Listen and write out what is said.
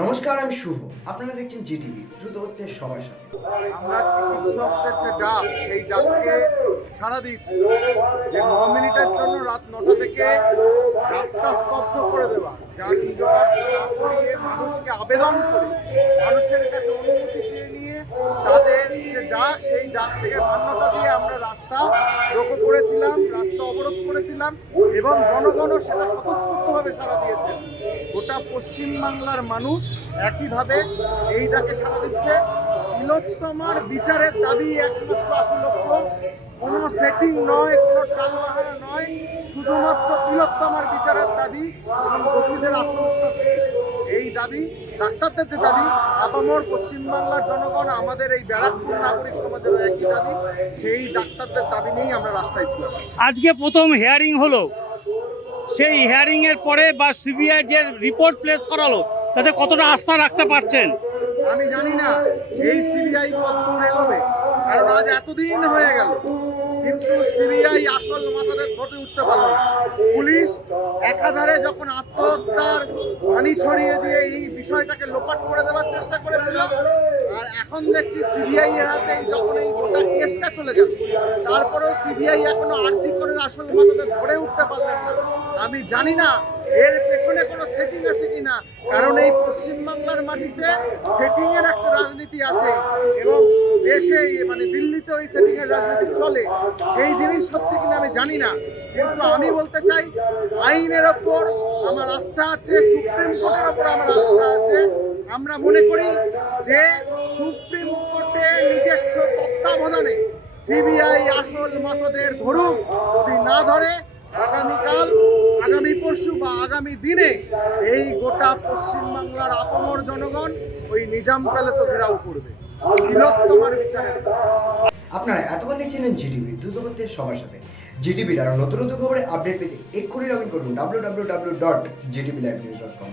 নমস্কার, আমি শুভ। আপনারা দেখছেন জিটিভি দ্রুত হচ্ছে সবার সাথে। আমরা চিকিৎসকদের যে ডাক, সেই ডাককে সাড়া দিয়েছি। যে ন মিনিটের জন্য রাত নটা থেকে রাস্তা স্তব্ধ করে দেওয়া। যানজট মানুষকে আবেদন করে মানুষের কাছে অনুমতি চেয়ে নিয়ে তাদের যে ডাক, সেই ডাক থেকে মান্যতা দিয়ে আমরা রাস্তা রোকো করেছিলাম, রাস্তা অবরোধ করেছিলাম এবং জনগণও সেটা স্বতঃস্ফূর্তভাবে সাড়া দিয়েছে। গোটা পশ্চিমবাংলার মানুষ একইভাবে এই ডাকে সাড়া দিচ্ছে। তিলোত্তমার বিচারের দাবি একমাত্র আসল লক্ষ্য। কোনো সেটিং নয়, কোনো টালবাহানা নয়, শুধুমাত্র তিলোত্তমার বিচারের দাবি এবং দোষীদের আসল শাস্তি দাবি ডাক্তারদের যে দাবি আপামর পশ্চিমবাংলার জনগণ আমাদের এই ব্যারাকপুর নাগরিক সমাজের একই দাবি সেই ডাক্তারদের দাবি নিয়েই আমরা রাস্তায় ছিলাম। আজকে প্রথম হেয়ারিং হলো। সেই হিয়ারিং এর পরে বা সিবিআই যে রিপোর্ট প্লেস করালো তাতে কতটা আস্থা রাখতে পারছেন? আমি জানি না এই সিবিআই কতদূর এগোবে কারণ আজ এতদিন হয়ে গেল কিন্তু সিবিআই আসল মাথাদের ধরে উঠতে পারল পুলিশ একাধারে যখন আত্মহত্যার পানি ছড়িয়ে দিয়ে এই বিষয়টাকে লোপাট করে দেওয়ার চেষ্টা করেছিল, আর এখন দেখছি সিবিআই এর হাতে যখন এই গোটা কেসটা চলে গেল তারপরেও সিবিআই এখনও আর্জি করে আসল মাথাদের ধরে উঠতে পারলেন না। আমি জানি না এর পেছনে কোনো সেটিং আছে কিনা? কারণ এই পশ্চিমবাংলার মাটিতে সেটিং এর একটা রাজনীতি আছে এবং দেশে মানে দিল্লিতে ওই সেটিং এর রাজনীতি চলে। সেই জিনিস হচ্ছে কিনা আমি জানি না। কিন্তু আমি বলতে চাই, আইনের ওপর আমার আস্থা আছে, সুপ্রিম কোর্টের ওপর আমার আস্থা আছে। আমরা মনে করি যে সুপ্রিম কোর্টে নিজস্ব তত্ত্বাবধানে সিবিআই আসল মতদের ধরুক, যদি না ধরে, আগামীকাল আগামী পরশু বা আগামী দিনে এই গোটা পশ্চিমবাংলার আপমর জনগণ ওই নিজাম প্যালেসও ঘেরাও করবে। তিলোত্তমার বিচারের আপনারা এতক্ষণ দেখছিলেন জিটিভি, দ্রুত হচ্ছে সবার সাথে। জিটিভির আরও নতুন নতুন খবরে আপডেট পেতে এক্ষুনি লগ ইন করুন W W W dot GTV live news dot com